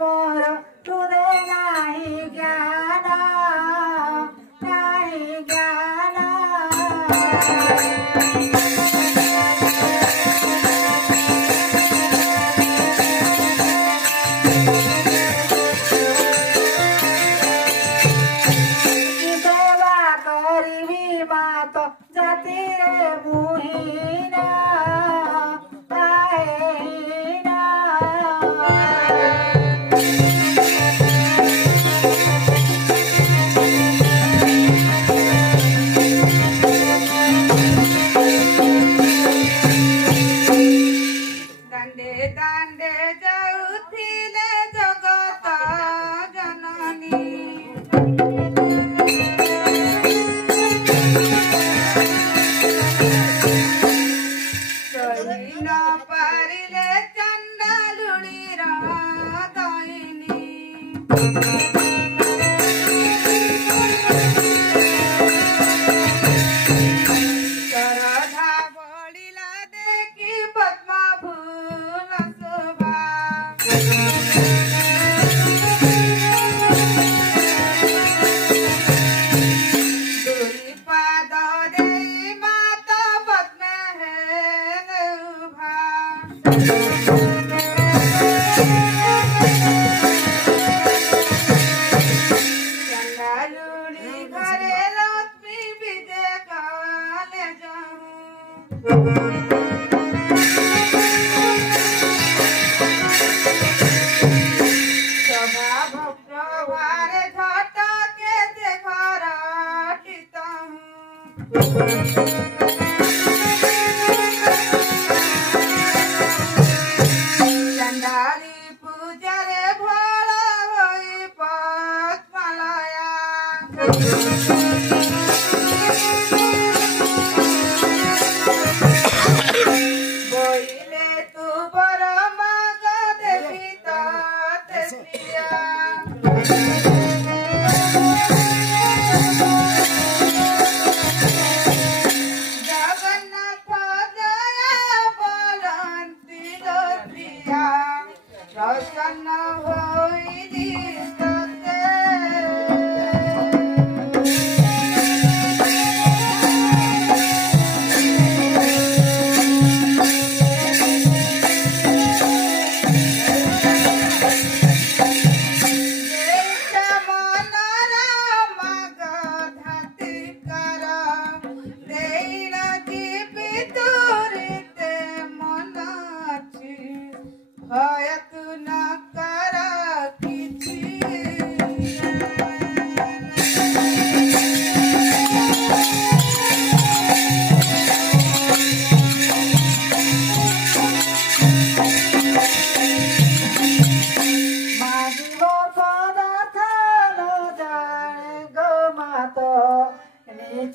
मोर तुदे नाही ज्ञान नाही ज्ञान सेवा करिबी मात जाति रे मुहिना आएना दांडे दांडे जाऊथिले जगत जननी सही न पारिले चंडालुणी दईनी शरधा बळीला देखी पद्मा फूल शोभा दुरी पाद देई माता पद्मे हे उभा चंडालुणी घरे लक्ष्मी विजय काले जाऊं सभा भक्तवारे झटके देखा राखिता चंडाली पूजा रे भोला होई पद्मालया बोइले तू बरमा देवी ते जगन्नाथ जया बोलंती प्रिया प्रसन्न होई दिसते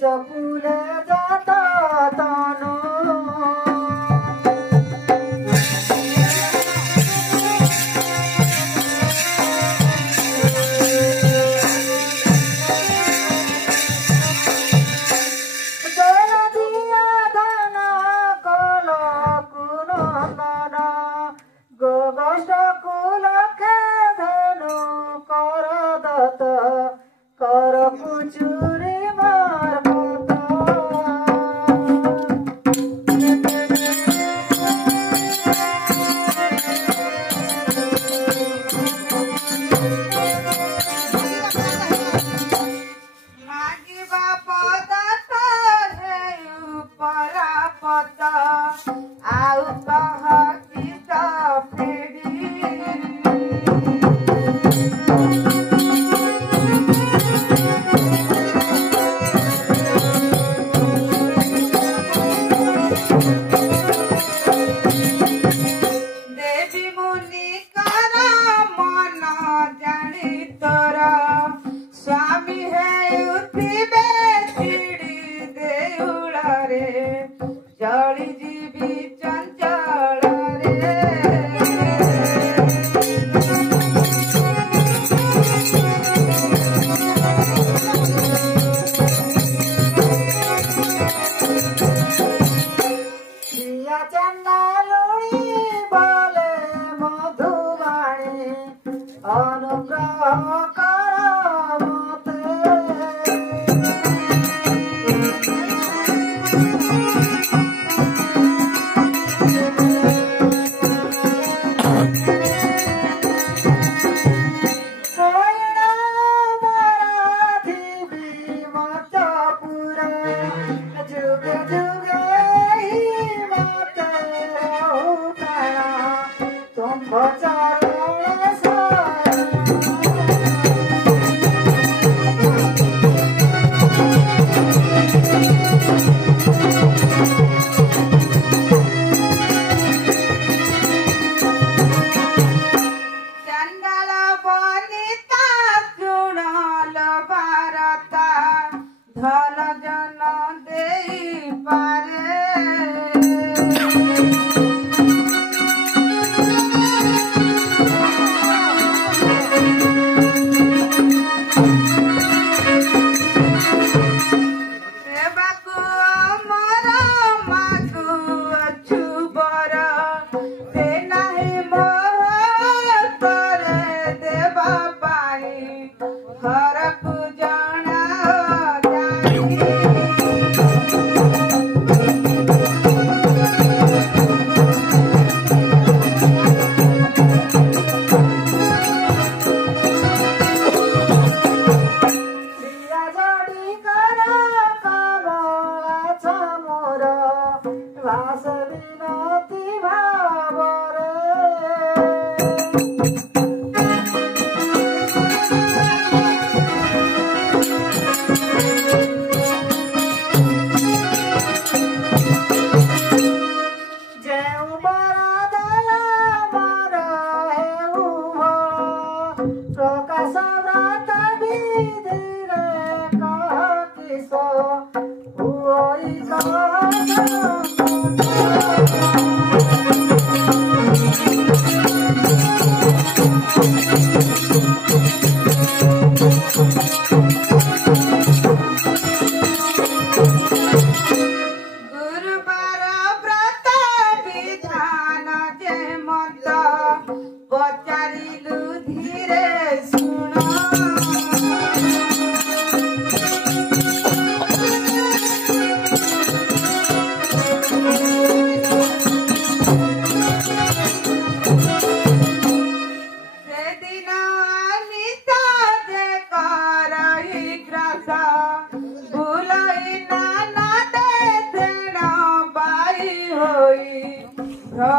चकुले जाता तनु दिया धन कल कुनंदन गोगष्ट कुल धनु कर दत्त कर कुचुरी आउ कह कि फेरी कर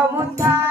मते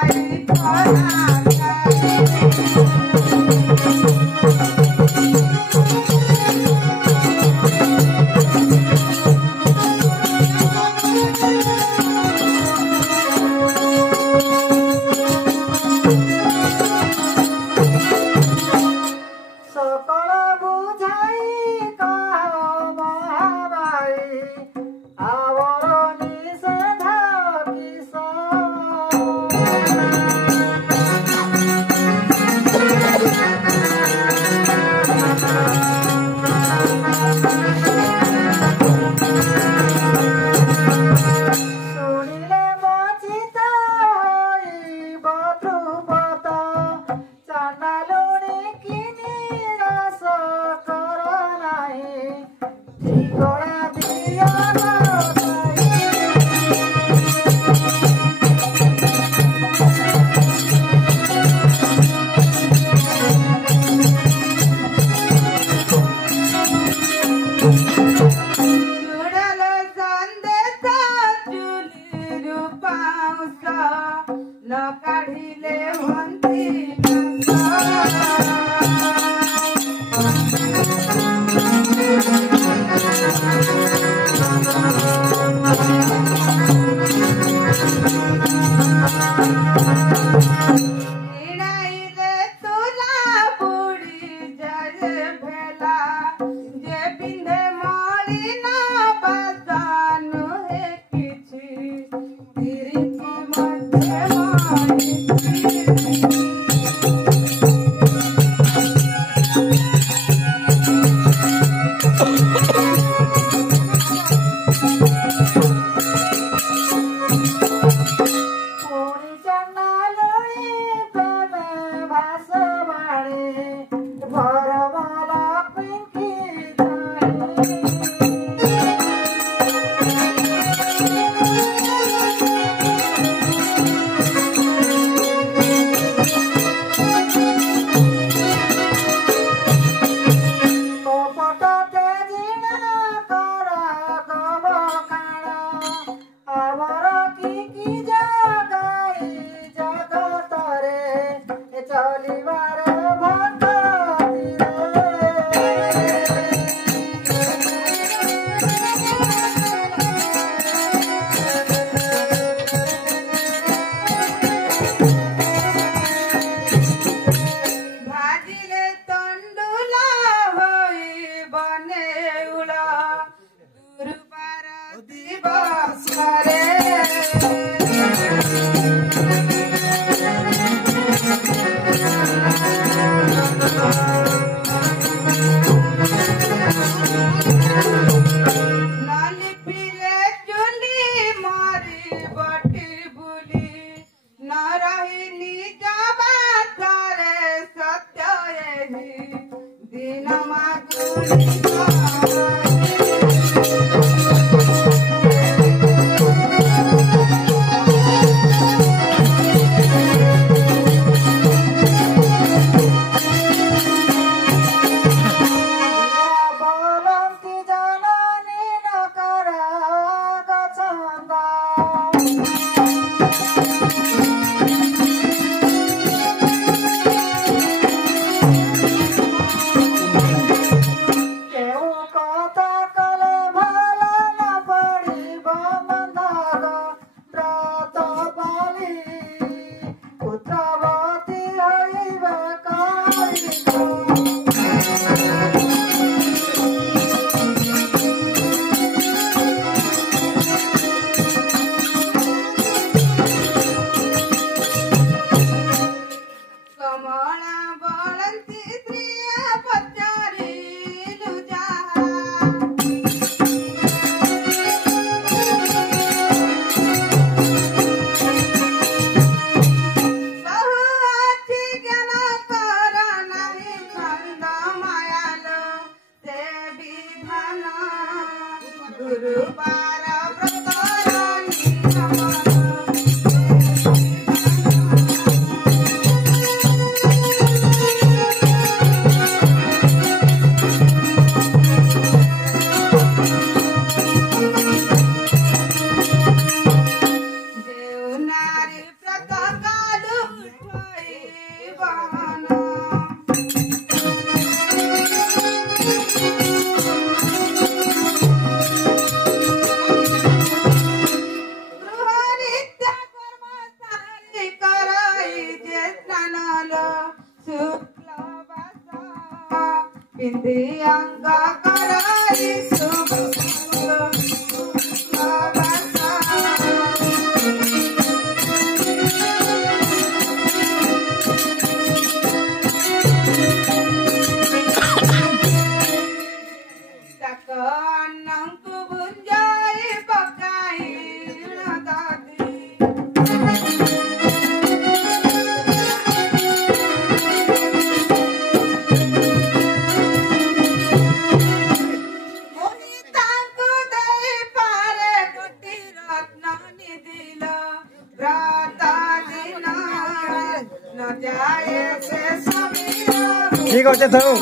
ঠিক আছে থাকো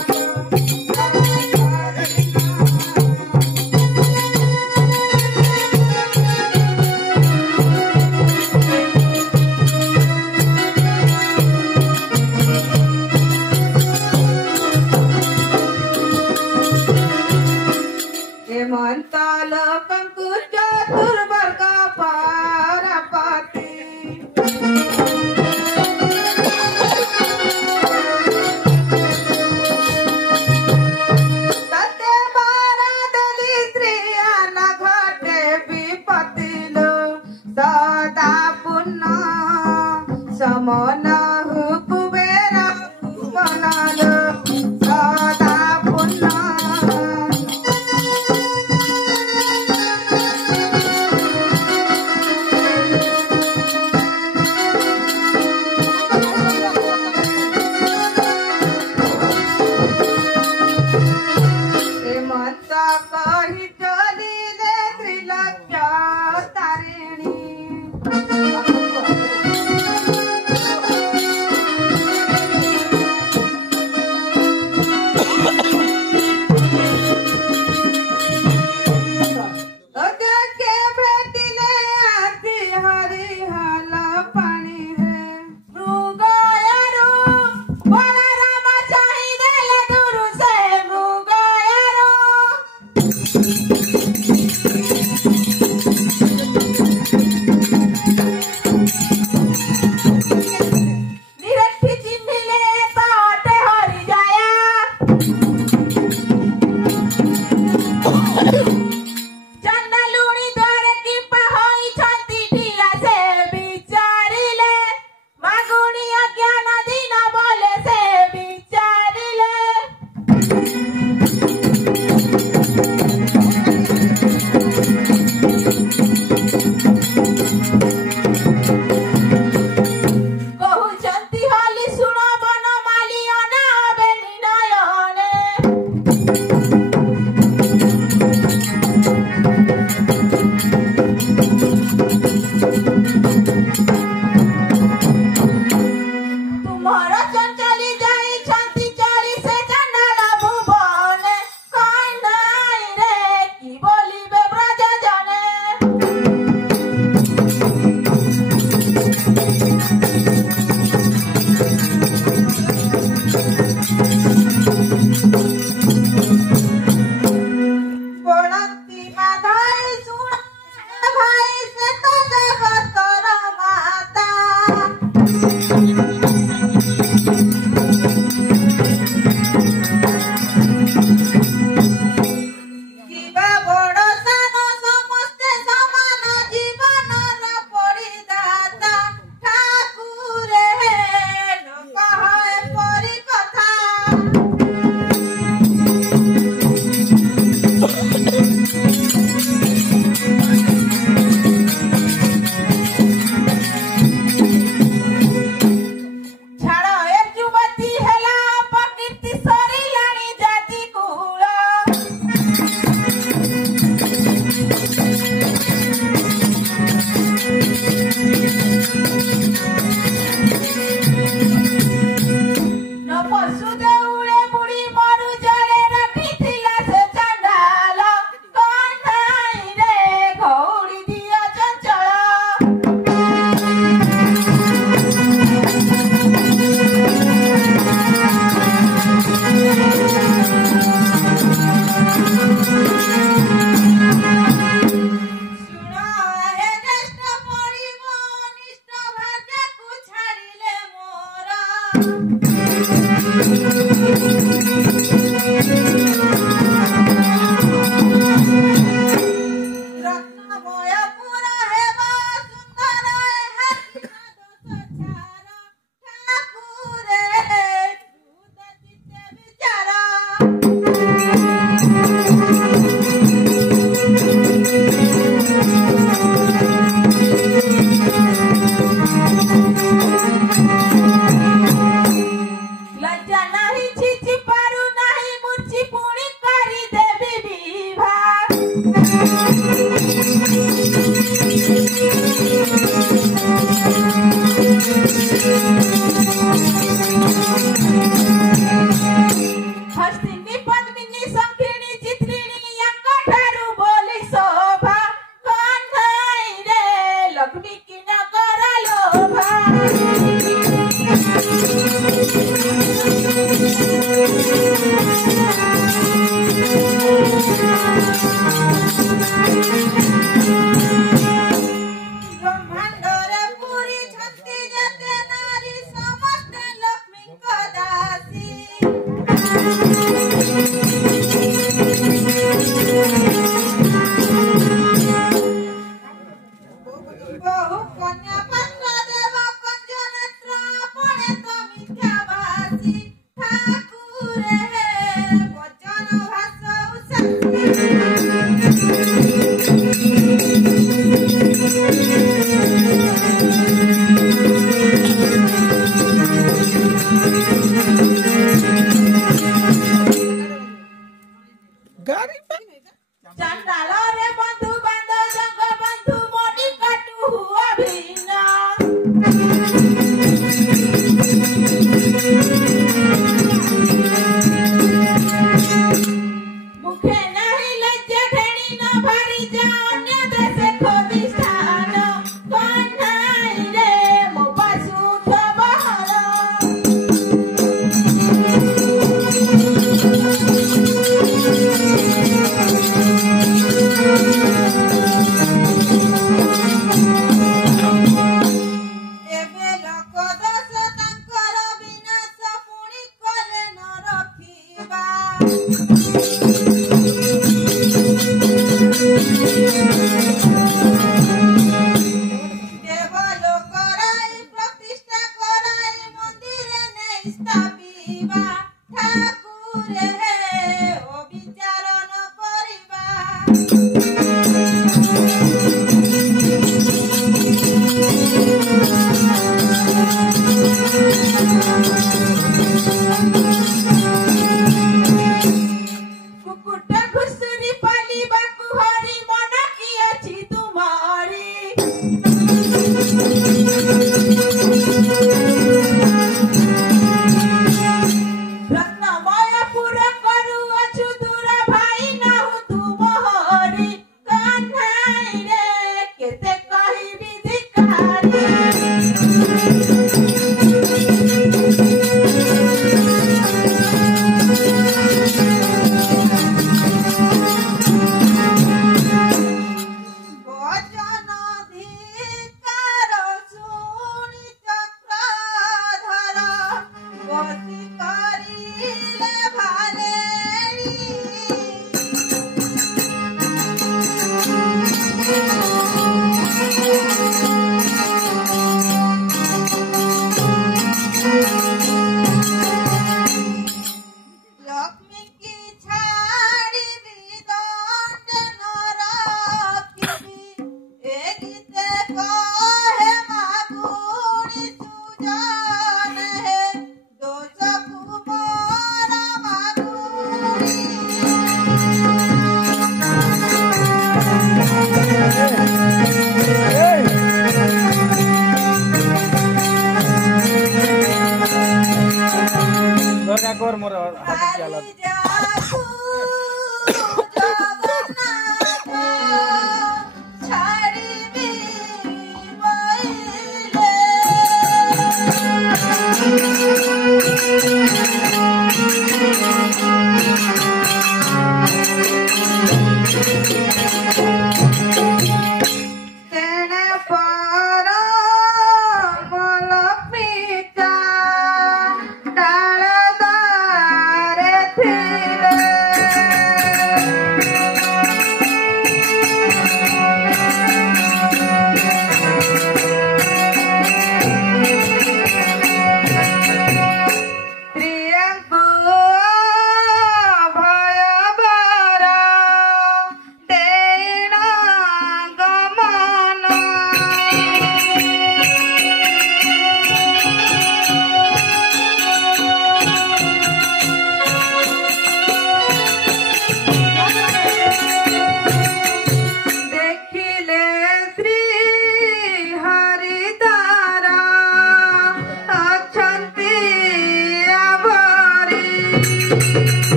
डाळ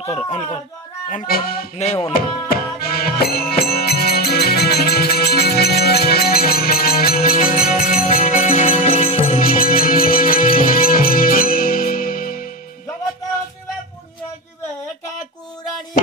অন কর নে অন জগতে হসিবে পুনিয়া জিবে ঠাকুরানী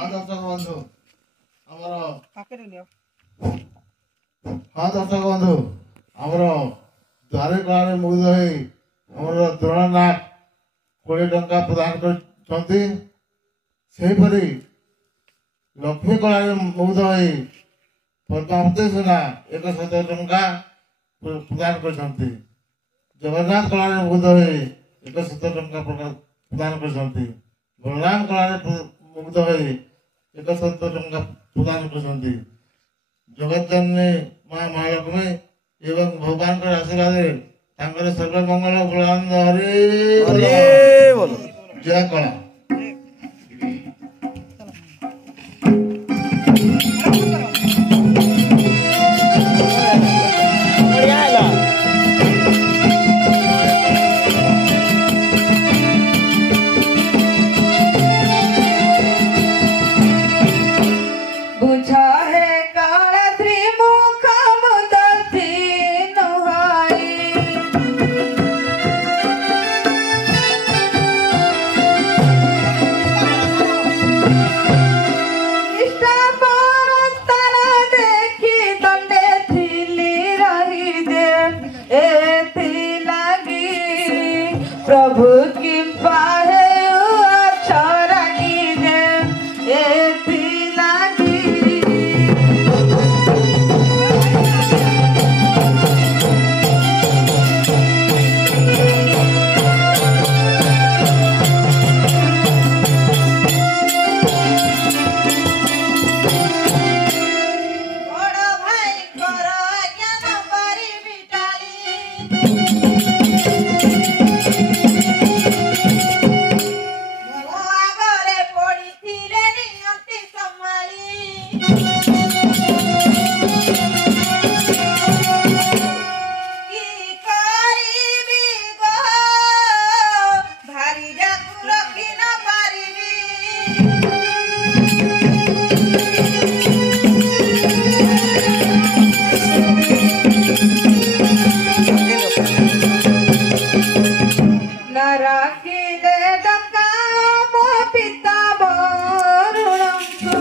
हाँ दर्शक बंधु आमर ପାଖରେ ନିଅ हाँ दर्शक बंधु आमर द्वारे कलारे मुग्ध हो आमर द्रोणनाथ 20 टंका प्रदान करछंती सेहिपरि लक्ष्मी कलारे मुग्ध हो पद्मावती सेना 100 टंका प्रदान करछंती जगन्नाथ कलारे मुग्ध हो 100 टंका प्रदान करछंती बलराम कलारे मुग्ध हो 100 टंका प्रदान करछंती जगतजननी माँ महालक्ष्मी एवं भगवान का आशीर्वाद तांकर सर्वमंगल बुलंद हरि बोलो जय कला बुझा है काला त्रिमुख मुदती नुहाई इष्टा परतन देखी दंडे थिली रही दे एथि लगी प्रभु की पाहे अक्षरा की दे एथि लगी बड़ भाई कर ज्ञान करी बिटाली ମୋ ଆଗରେ ପଡ଼ିଥିଲେ ନିଅନ୍ତି ସମ୍ଭାଳି କି କରିବି ଗୋ ଭାରି ଯାକୁ ରଖି ନ ପାରିବି न राखी दे डंका मो पिता बरुणंकु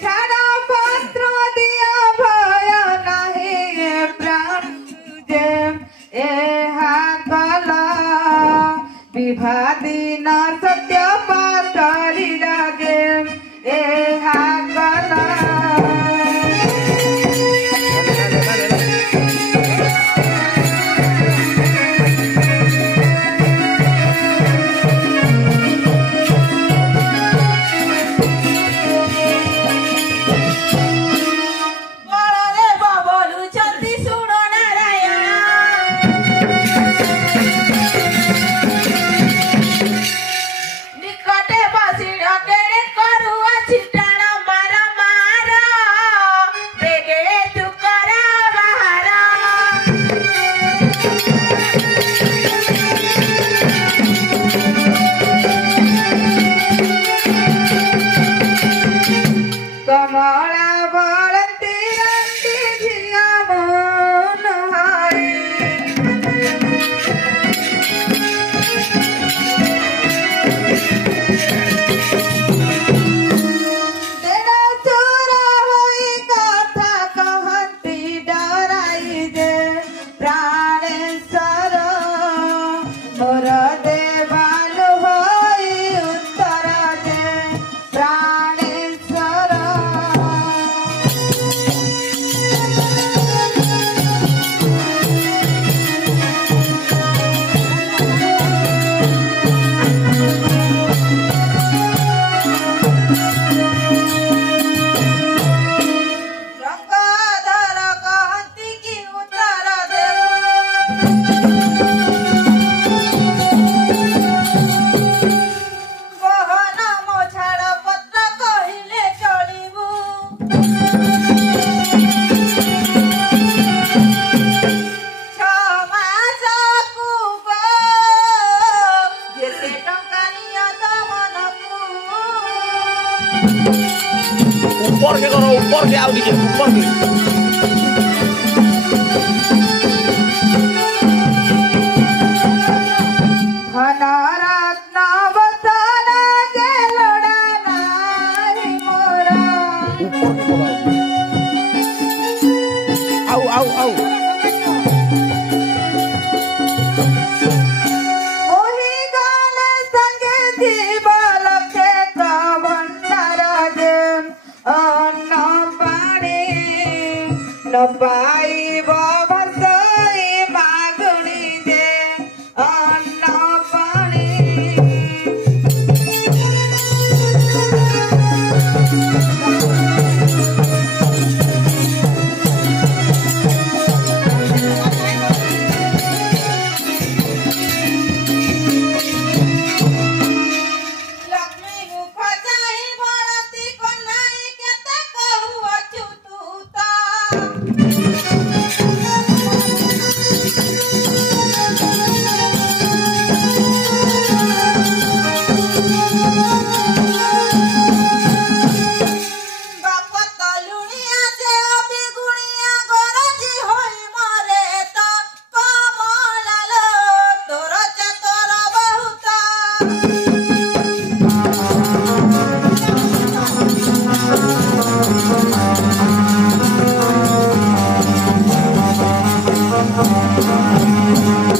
छाड़ा पत्र दिया भय नाही प्राण जे एहा कला विभादीन सत्य पातरी लगे एहा कला ବଳଦେବ ବୋଲୁଛନ୍ତି ଶୁଣ ନାରାୟଣ ନିକଟେ ବସି ଡକେରେ କରୁଅଛି ଟାଣ ମାର ମାର ବେଗେ ତୁ କର ବାହାର କମଳା ବଳନ୍ତି ରଙ୍କି ଝିଅ ମନ ହାଇ ଦେଢ଼ ଚୋର ହୋଇ କଥା କହନ୍ତି ଡରାଇ ଦେ ପ୍ରାଣେଶ୍ୱର ମୋର ଦେବାଲୁ ହୋଇ ଉତ୍ତର ଦେ ପ୍ରାଣେଶ୍ୱର ऊपर के करो, ऊपर के आओ दीजिए, ऊपर के। घनरत्न बसन जे लोड़ा नाही मोरा ऊपर के करो। आओ आओ आओ। मोहि गाले संगे जीवल के कवन्नर जे अन्न पाणी न पाइब भसई मागुणी जे अन्न पाणी लक्ष्मी मुख चाहि बरती कन्हई केते कहू अच्युतुता बाप तलुणिया जे अबिगुणिया गरजी होई मरे त कमलाल तोर चतुर बहुता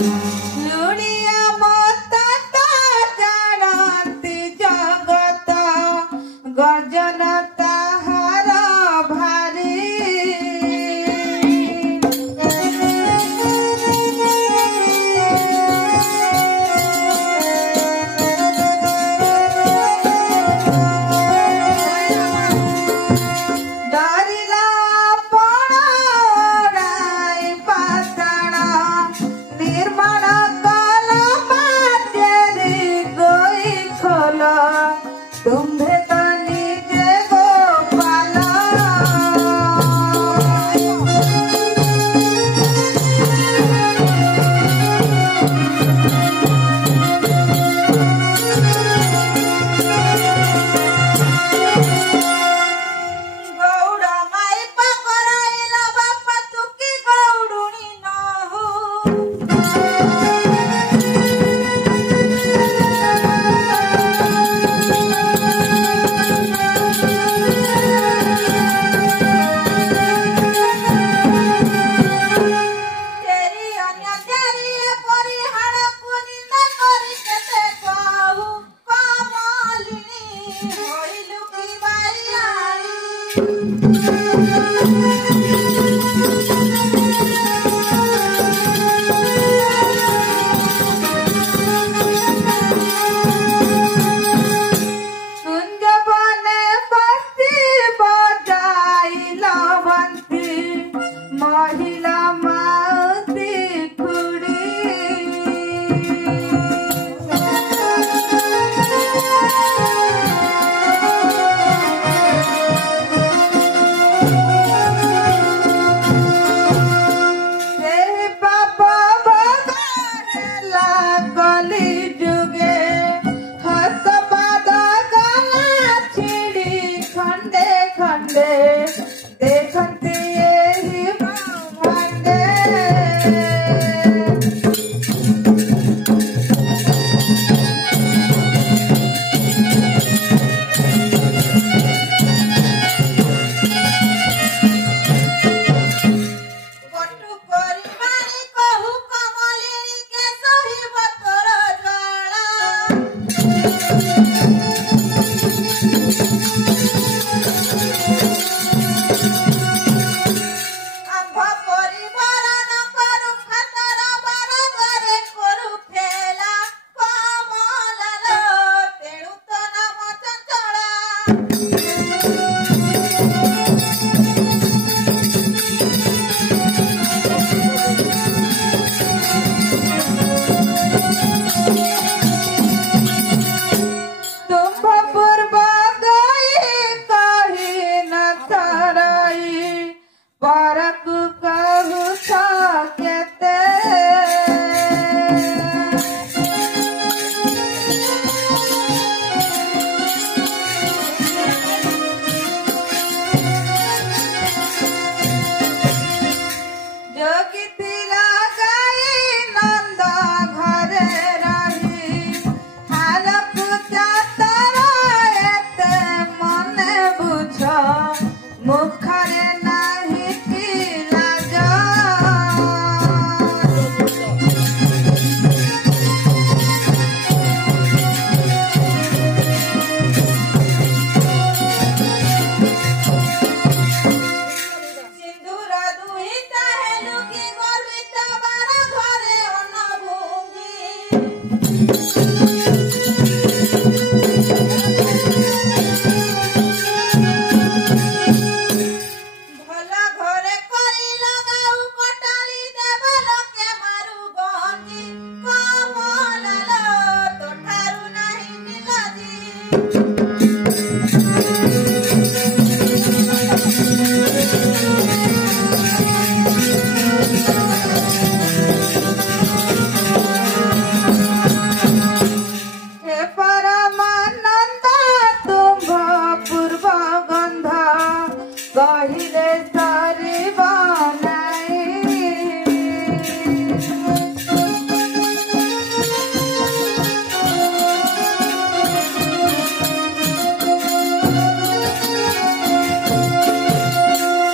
लुणिया मत जानती जगत गजन ताहार भारी डरिला पड़ाई पाषाण निर्माण कल माटेरी गोई खोल तुम्भे त निजे गोपाल गौड़ माई पकड़ाइला बापा तुकी गौडुणी नहु तेरी अन्य तेरी परिहार को निंदा करी केते कहू कमलिनी होइलु की बारियाणी कुंज बने बस्ती बजाइला बंसी महिला माउती खुड़ी से बाबा भगला कली जुगे हस पादा गला छिड़ी खंडे खंडे देखते यही ब्रह्मांडे कटु करी मारी कहू कमलिनी के सहिब तोर ज्वाला ମୁଖରେ ନାହିଁ କି ଲାଜ ସିନ୍ଦୁର ଦୁହିତା ହେଲୁ କି ଗର୍ବିତ ବାର ଘରେ ଅନଭୁଙ୍ଗି ଭଲ ଘରେ କରି ଲଗାଉ କଟାଳି ଦେବ ଲୋକେ ମାରୁ ଗଞ୍ଜି କମଲାଲ ତୋଠାରୁ ନାହିଁ ନିଲଜି हे परमानंद तुମ୍ଭ ପୂର୍ବ ଗନ୍ଧ କହିଲେ ସରିବ ନାହିଁ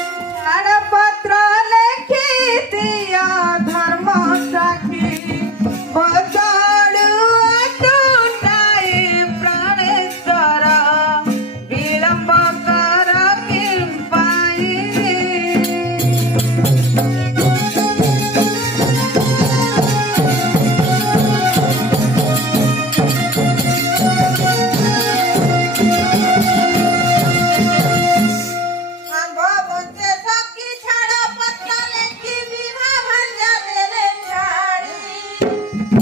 ଛାଡ଼ପତ୍ର ଲେଖି ଦିଅ ଧର୍ମ ସାକ୍ଷୀ ବଦଳୁ ଟୁଟାଇ ପ୍ରାଣେଶ୍ୱର ବିଳମ୍ବ କର କିମ୍ପାଇଁ ଆମ୍ଭ ବଞ୍ଚେ ସଖୀ ଛାଡ଼ପତ୍ର ଲେଖି ବିଭା ଭାଞ୍ଜା ଦେଲେ ଛାଡ଼ି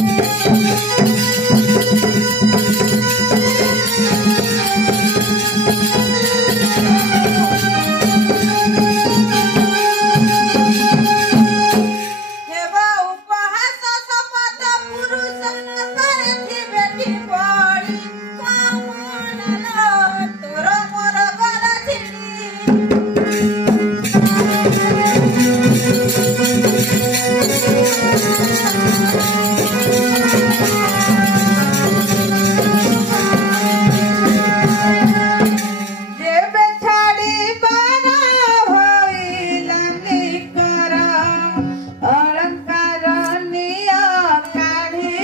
ହେବ ଉପହାସ ଶପଥ ପୁରୁଷ ନଥରେ ଥିବେ କିପରି କମଳାଲ ତୋର ମୋର ଗଲା ଛିଡ଼ି ଯେବେ ଛାଡ଼ିବାର ହୋଇଲା ନିକର ଅଳଙ୍କାର ନିଅ କାଢ଼ି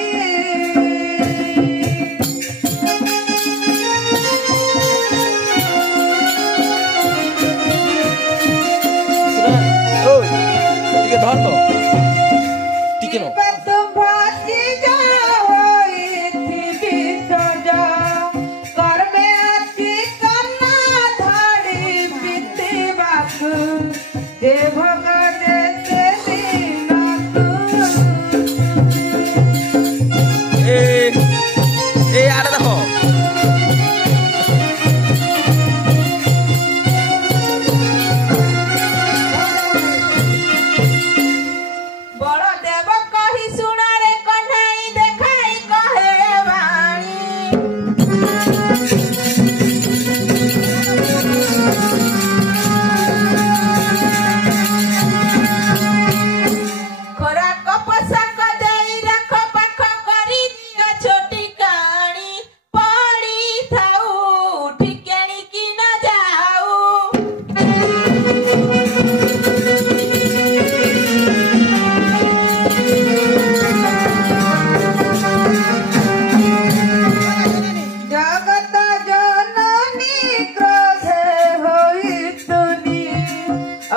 ओय टिके धर तो टिके नो ତୁମ୍ଭ ଚିଜ ହୋଇଥିବି ସଜ କର୍ମେ ଅଛି କର୍ଣ୍ଣ ଧଡ଼ି ପିତିବାକୁ ଯେ ଭୋଗ ଦେତେ ଦିନକୁ ए आरे देखो ବଳ ଦେବ କହି ଶୁଣରେ କହ୍ନାଇ ଦେଖାଇ କହେ ବାଣୀ ଖୋରାକ ପୋଷାକ ଦେଇ ରାଖ ପାଖ କରି ଦିଅ ଛୋଟି କାଣି ପଡ଼ିଥାଉ ଠିକେଣିକି ନ ଯାଉ ଜଗତ ଜନନୀ କ୍ରୋଧେ ହୋଇ ତୁନି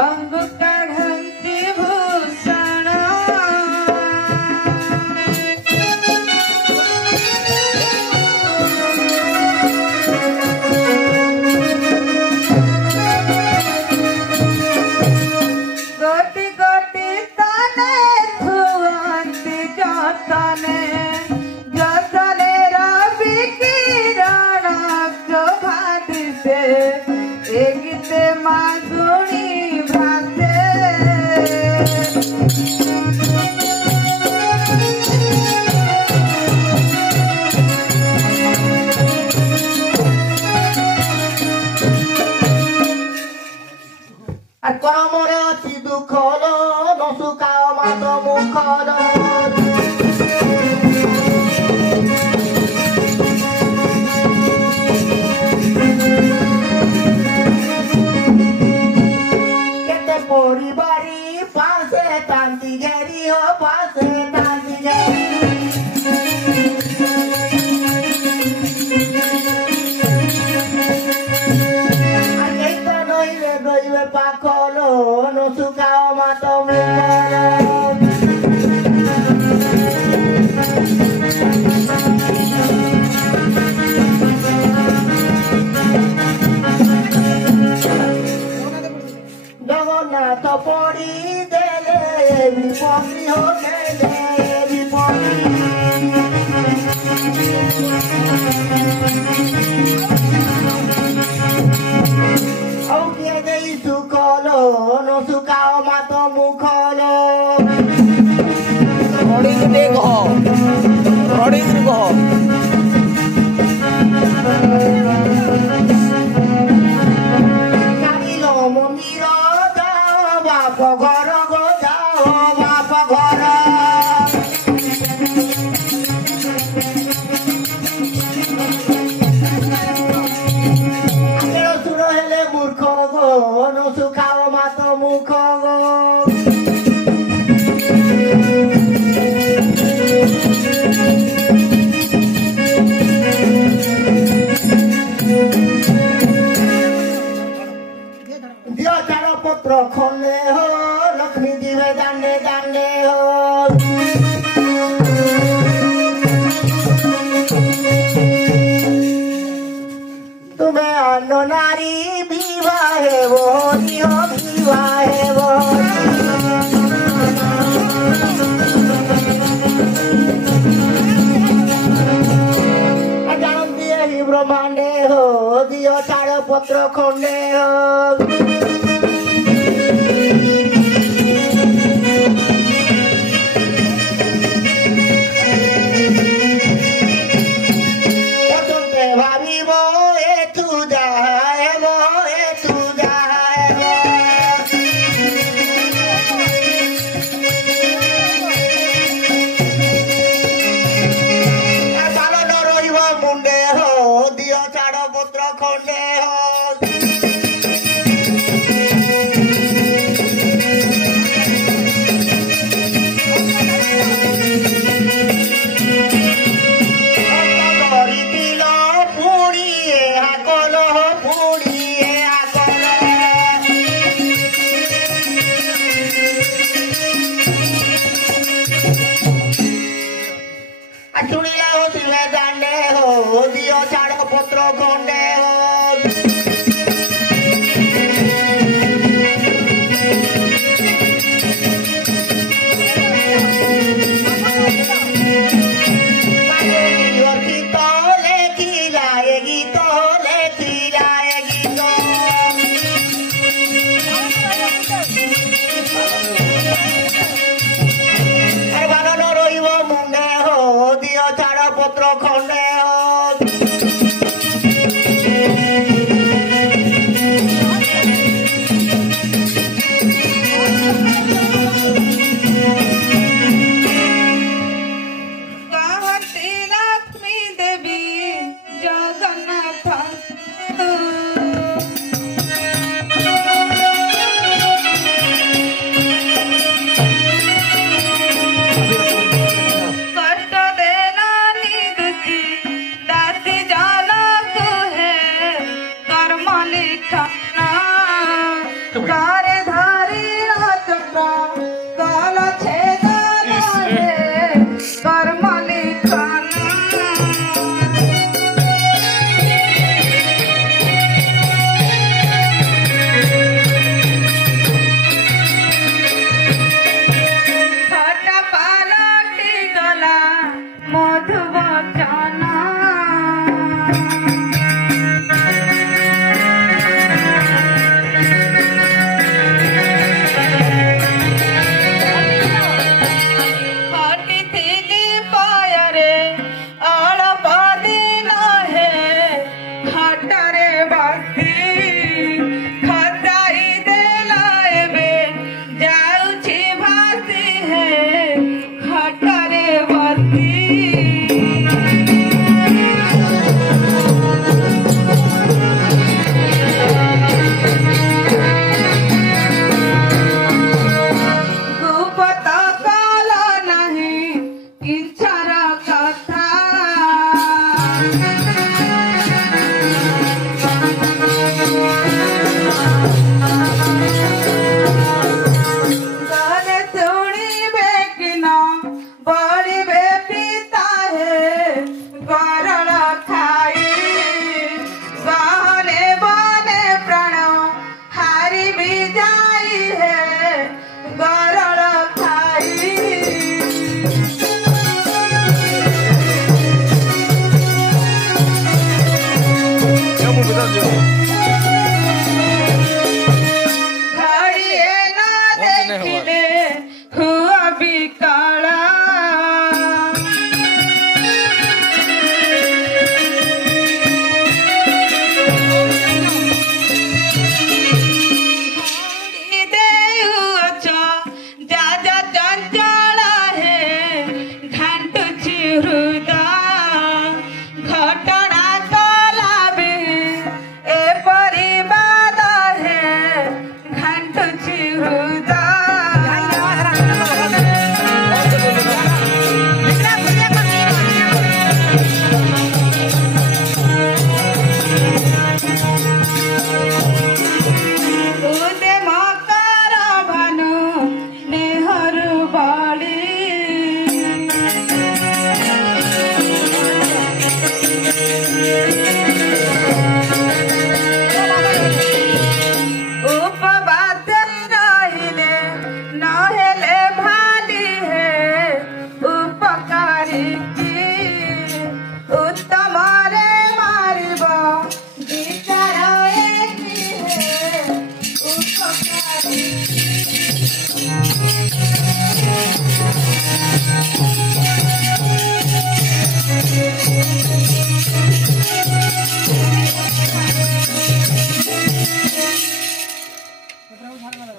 ଅଙ୍ଗୁ କାଢ଼ନ୍ତି ଭୂଷଣ ଗୋଟି ଗୋଟି ତନେ ଥୁଅନ୍ତି ଯତନେ ଯତନେ ରବି କିରଣ ଶୋଭା ଦିଶେ ଏ ଗୀତେ ମାଗୁଣି ଭାସେ କଣ ମନେ ଅଛି ଦୁଃଖର ନ ଶୁକାଅ ମାତ ମୁଖର মাত মুখর জগন্নাথ পড়ি দেলে বিপত্তি হলে বিপত্তি Aukie dei sucolo, no sucao mato mucolo. Roding de go. Roding go. Carilo mondiro dao, bapo goro go dao, bapo goro. Akelo suro hele murkho go, no sucao mato mucho go. Dio charo potro khole ho, Lakshmi dive dande dande ho. Tume anno nari vivahe wo, Dio vivahe wo. Ajanti hi brahmande ho, Dio charo potro khole ho. Dio charo putra khonde ho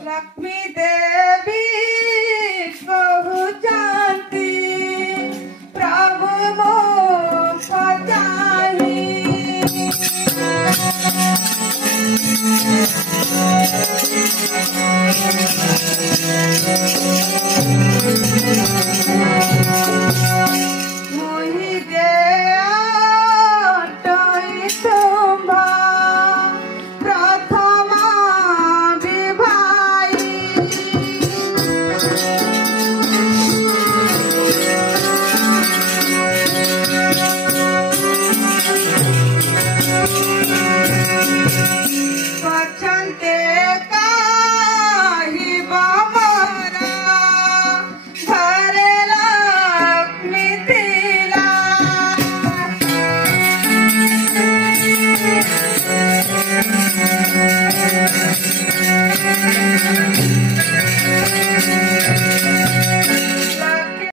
Lakshmi दे